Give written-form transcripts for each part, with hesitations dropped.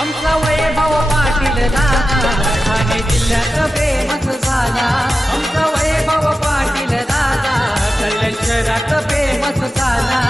आमचा वैभव पाटील दादा ठाणे जिल्ह्यात फेमस झाला। आमचा वैभव पाटील दादा कल्याण शहरात फेमस झाला।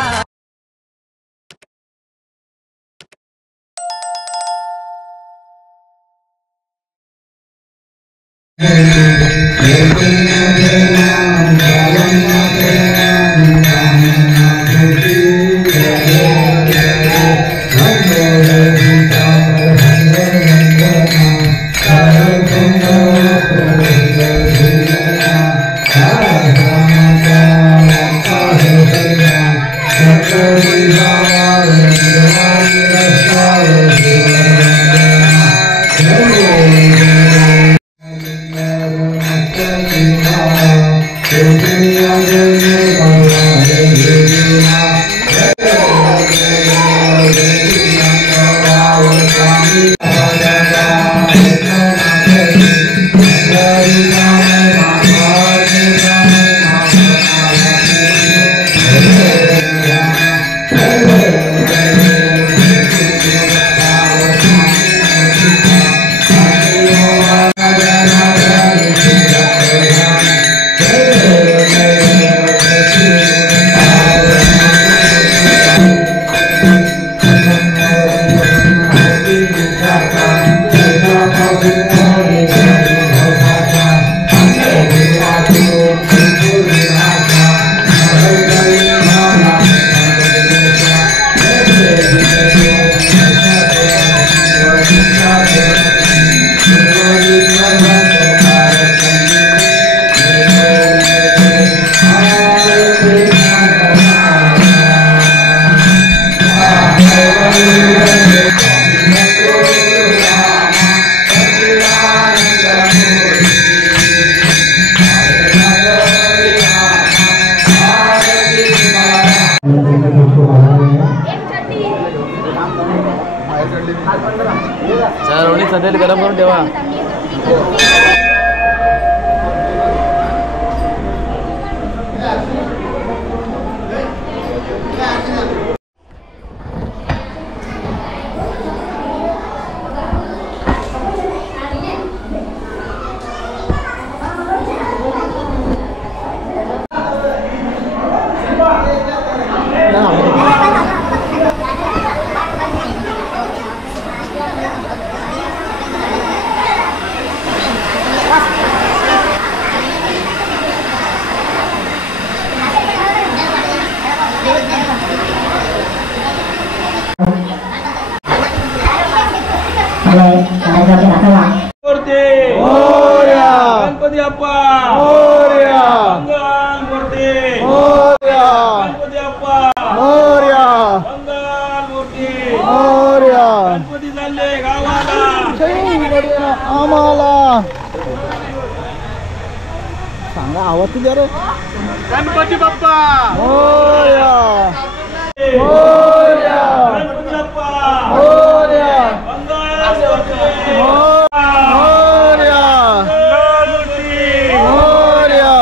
सध्या गरम करून ठेवा। गणपती अप्पा मोरया, मंगल मूर्ती मोरया, गणपती अप्पा मोरया, मंगल मूर्ती मोरया, गणपती चालले गावाला आम्हाला सांगा आवाज तुझ्या रे। गणपती बाप्पा मोरया मोरया, गणपती बाप्पा मोरया, मंगल मूर्ती मोरया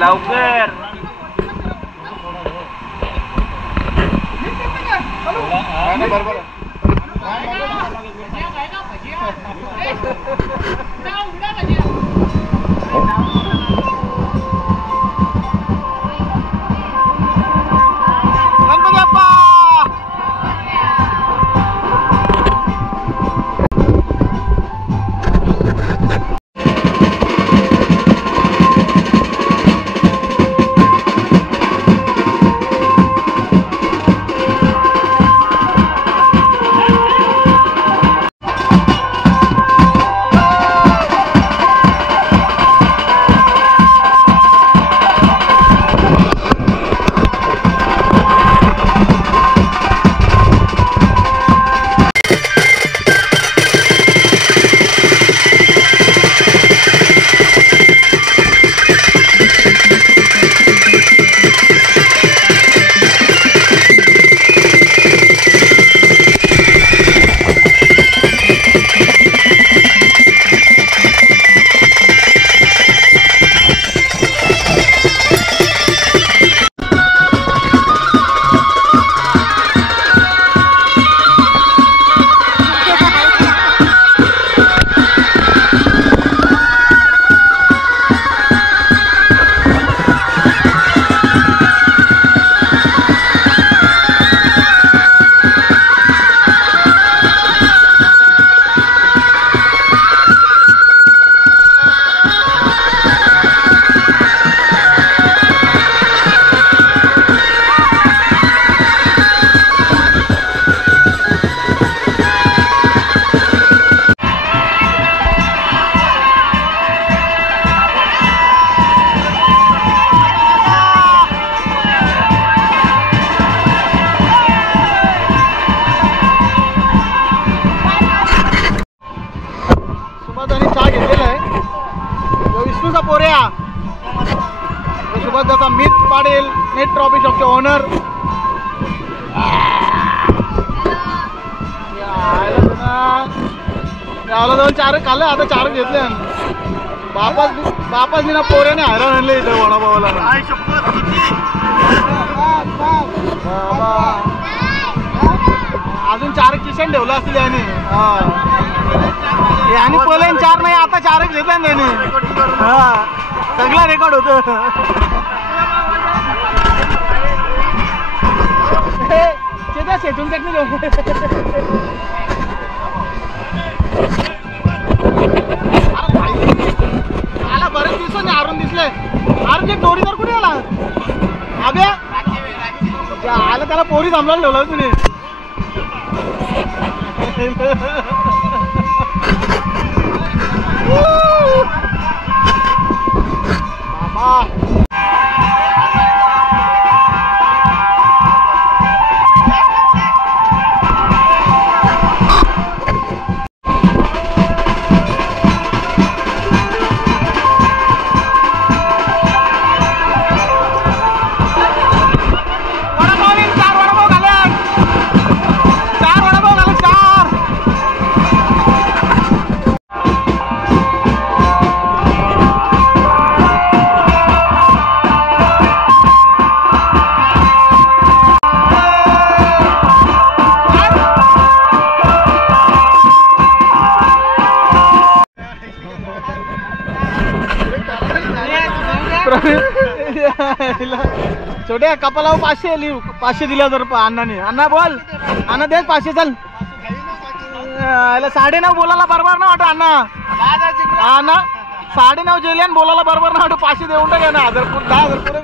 लवकर बरोबर विष्णूचा पोऱ्या सोबत त्याचा मित पाटील नेट ट्रॉफी शॉपचे ओनर याला जाऊन 4 खाल्लं आता 4 घेतले बापाच मी ना पोऱ्याने हैराण आणले इथं वडापावला अजून 4 किशन ठेवलं असतील याने आणि पहिले 4 नाही आता 4 घेतले त्याने सगळं रेकॉर्ड होतं शेतून चटणी आला बरेच दिवसांनी हारून दिसले अरे दोरीदार कुठे आला अभ्या आला त्याला पोरी थांबला ठेवला तुम्ही बाबा छोट्या कपाला 500 दिला तर अण्णाने अण्णा बोल अण्णा दे 500 चल 9.5 बोलायला बरोबर ना वाटत अण्णा अण्णा 9.5 जेले बोलायला बरोबर ना वाटत 500 देऊन टाका ना 1000 पुरे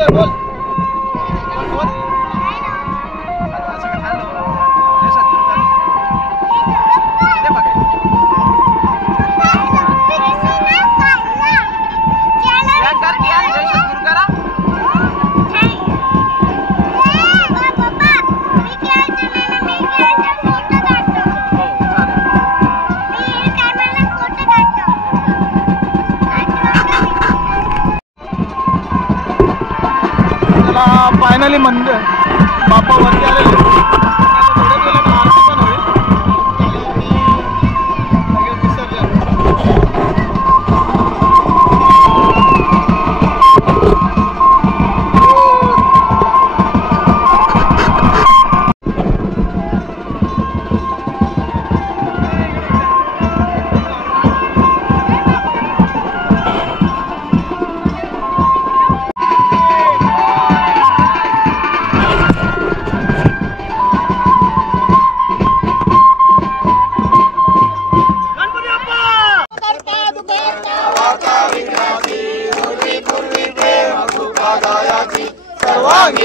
कर बोल फायनली मंदिर बाप्पा वरती आलेले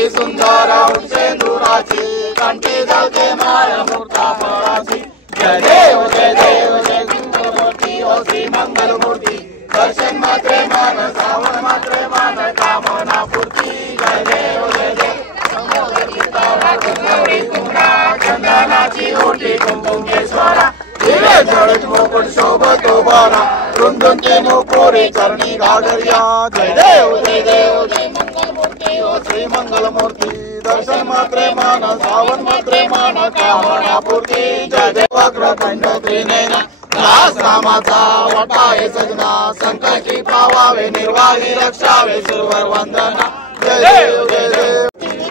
सुंदर उंचेंदुराची कंठी जाते माळ मुक्ता फळाची जय देव जय मूर्ती ओ श्री मंगल मूर्ती दर्शन मात्रे मान सावन मात्रे मान कामना पूर्ती जय देव चंदनाची ओटी कुंकुमेश्वरा दिवे जळत मुकुट शोभतो बारा रुंदुंचे मुकोरे चरणी गागर्या जय देव श्री मंगल मूर्ती दर्शन मात्रे मान सावन मात्रे मान कामना पूर्ती जय देव वक्रतुंड त्रिनयन दास रामाचा वटाय सजना संकटी पावावे निर्वाही रक्षावे सुरवर वंदना जय देव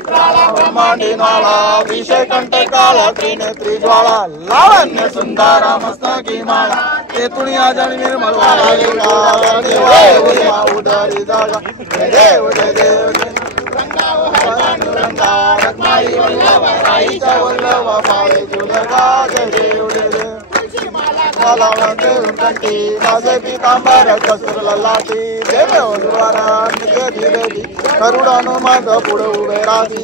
ब्रह्मांडी नाला विषय कंठ काला त्रिनेत्री ज्वाला लावण्य सुंदरा मस्तकी माळा तेतुणी आजन निर्मल उदारी जागा जय देव रंगा रत्नाई वल्लभ राईचा वल्लभ पावे जुलगा जय देव मला कंठी माझे पितांबर कसूर ललाटी देवे गुरुवारा देवी करुडानु मग पुढे उभे राही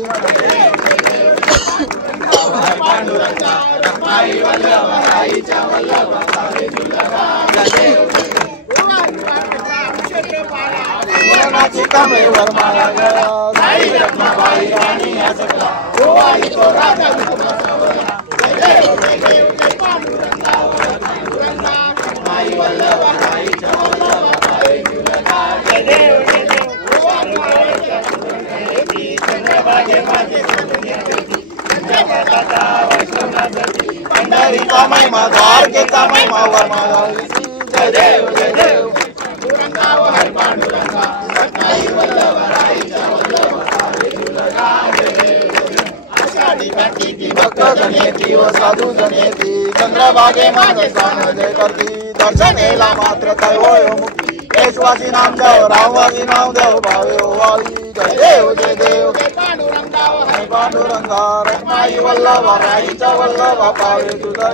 पंढरीचा महिमा द्वारकेचा महिमा वर्मा जय देव जय देव हर पांडुरंगा रत्नाई वल्लभ राईच्या वल्लभ आषाढी कार्तिकी भक्त जनेती व साधू जनेती चंद्रभागे माझे स्वामी जय करती दर्शनेला मात्र काय होय मुक्ती पेशवाची नाम देव रामवाची नाम देव भावे ओवाळी जय देव जय देव पांडुरंगा रत्नाई वल्लभ राईच्या वल्लभ पावे तुझा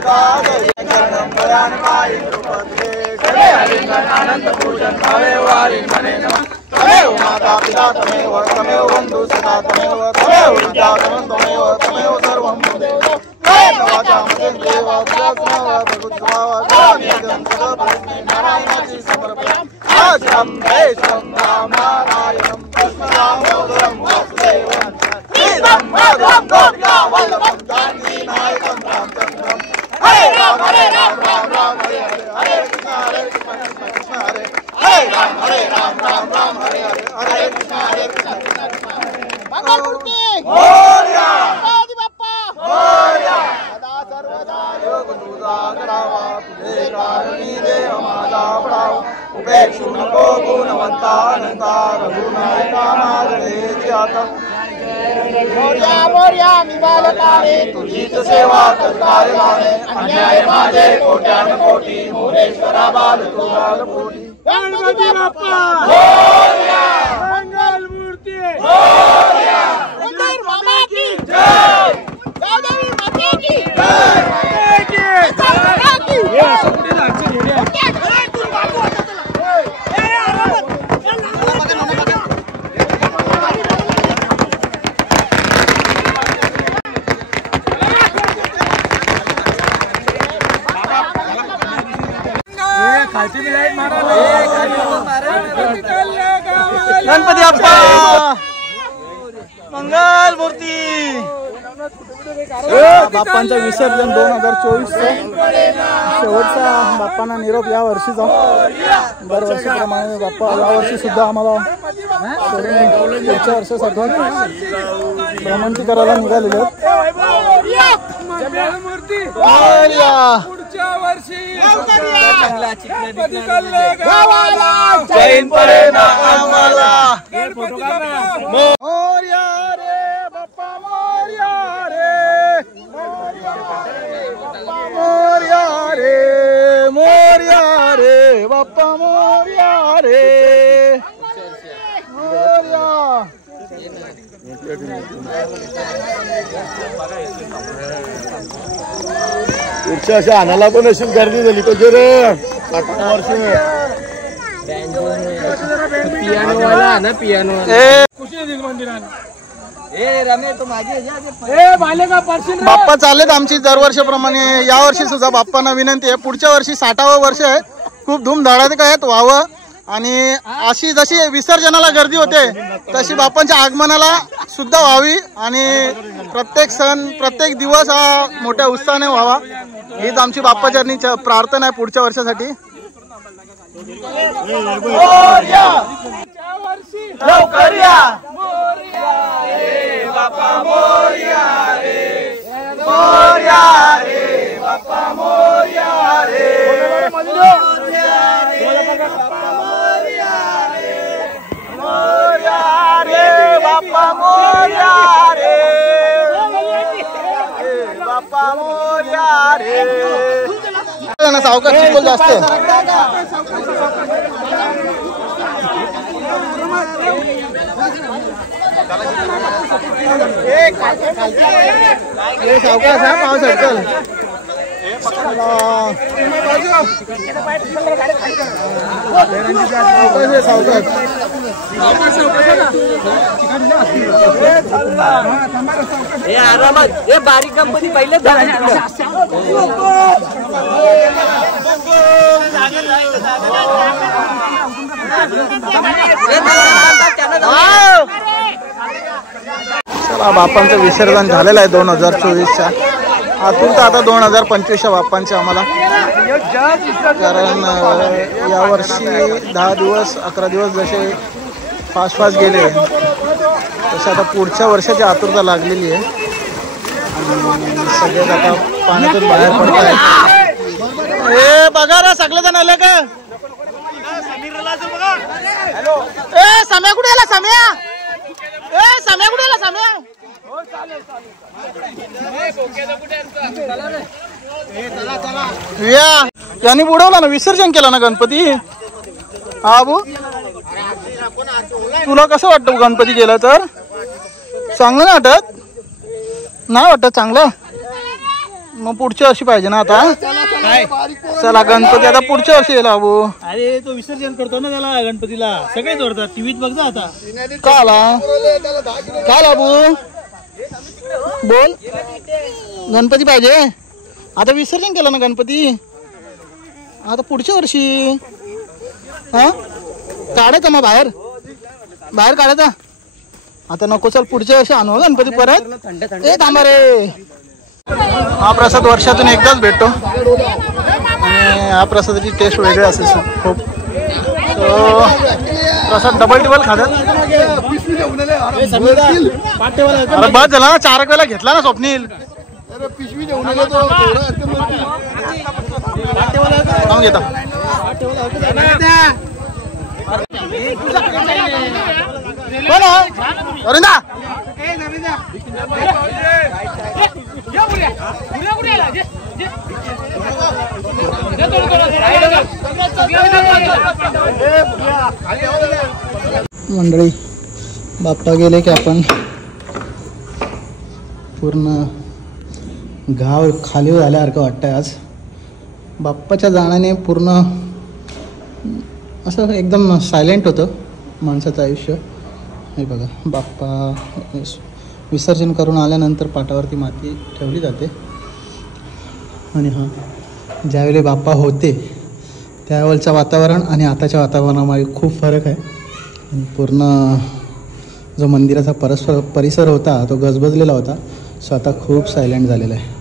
जय चरणं बयान पायी कृपते जय हरिंगण आनंद पूजन भावे वारी मने नमः तमेव माता पिता तमेव तमेव बंधु सखा तमेव तमेव विद्या तमेव तमेव सर्वं देव तमेव वाचा मते देवा स्वाहा भगवत्स्वाहा नारायण सदा नारायणाची समर्पयामि आजं वैष्णवं नारायणं कृष्णदामोदरं वासुदेवं श्रीराम माधवं गोपिका वल्लभं जानकी नायकं रामचंद्रं हरे राम राम राम हरे हरे हरे कृष्ण कृष्ण हरे हरे राम राम हरे हरे हरे कृष्ण मंगलमूर्ती मोरया गणपती बाप्पा मोरया सदा सर्वदा योग तुझा करावा तुझे कारणी देव माझा पडावा उपेक्षू नको गुणवंता अनंता रघुनायका माझे आता मोरया मोरया मी बालकारे तुझीच सेवा करताय माने अन्याय माझे कोट्यान कोटी मोरेश्वरा बाल तुझा पोटी गणपती बाप्पा मोरया मंगलमूर्ती मोरया गणपती मामा की जय गावदेवी माता की जय माता की हे असं कुठे जायचं घोड्या तू बाबू आता तुला ए आरामात गणपती बाप्पा मंगल मूर्ती बाप्पांचं विसर्जन 2024 शेवटचा बाप्पांना निरोप या वर्षीचा दरवर्षीप्रमाणे बाप्पा या वर्षी सुद्धा आम्हाला पुढच्या वर्षासाठी भ्रमंती करायला निघालेले मोरया रे मोरया रे बाप्पा मोरया रे मोरया पुढच्या अशा आणायला पण अशी गर्दी झाली पाहिजे रे वर्ष पियानो वाला ना पियानो बाप्पा चाललेत आमची दरवर्षीप्रमाणे या वर्षी सुद्धा बाप्पांना विनंती आहे पुढच्या वर्षी 60वे वर्ष आहे खूप धूमधडाक्यात व्हावं आणि अशी जशी विसर्जनाला गर्दी होते तशी बाप्पांच्या आगमनाला सुद्धा व्हावी आणि प्रत्येक सण प्रत्येक दिवस हा मोठ्या उत्साहाने व्हावा हीच आमची बाप्पाचरणी प्रार्थना आहे पुढच्या वर्षासाठी लवकर या बाप्पा मोरया रे मोरया रे बाप्पा मोरया रे बाप्पा मोरया रे मोरया रे बाप्पा मोरया रे बाप्पा मोरया रे सावकाश चिखल जास्त सावकाश हा पाऊस अडकल हे बारीक गणपती पहिले चला बाप्पांचं विसर्जन झालेलं आहे 2024च्या. आतून तर आता 2025च्या बाप्पांचे आम्हाला, कारण यावर्षी 10 दिवस 11 दिवस जसे फास्ट गेले तसे आता पुढच्या वर्षाची आतुरता लागलेली आहे आणि सगळेच आता पाण्यातून बाहेर पडत आहेत. हे बघा रे सगळेजण आले का? ए सम्या कुठे आला? सम्या ए सम्या कुठे आला? सम्या यांनी बुडवला ना, विसर्जन केला ना गणपती. हा बू तुला कसं वाटतं गणपती गेला तर? चांगलं नाही वाटत? नाही वाटत चांगलं? मग पुढच्या वर्षी पाहिजे ना आता. चला गणपती आता पुढच्या वर्षी येईल. अबू अरे तो विसर्जन करतो ना त्याला गणपतीला, सगळे जोडतात. टीव्हीत बघ ना आता. का आला? काय अबू बोल. गणपती पाहिजे आता. विसर्जन केलं ना गणपती, आता पुढच्या वर्षी हा काढायचं मग बाहेर काढायचा. आता नको, चल पुढच्या वर्षी आणू गणपती परत. ए थांबा रे. हा प्रसाद वर्षातून एकदाच भेटतो आणि हा प्रसादाची टेस्ट वेगळी असेल खूप. तो प्रसाद डबल टेबल खातात. अरे बस झाला ना, 4 वेळेला घेतला ना स्वप्नील. घेता अरिंदा मंडळी बाप्पा गेले की आपण पूर्ण गाव खाली झाल्यासारखं वाटतंय. आज बाप्पाच्या जाण्याने पूर्ण असं एकदम सायलेंट होतं माणसाचं आयुष्य. हे बघा, बाप्पा विसर्जन करून आल्यानंतर पाटावरती माती ठेवली जाते आणि हां ज्यावेळी बाप्पा होते त्यावेळचं वातावरण आणि आताच्या वातावरणामध्ये खूप फरक आहे. आणि पूर्ण जो मंदिराचा परिसर होता तो गजबजलेला होता, सो आता खूप सायलेंट झालेला आहे.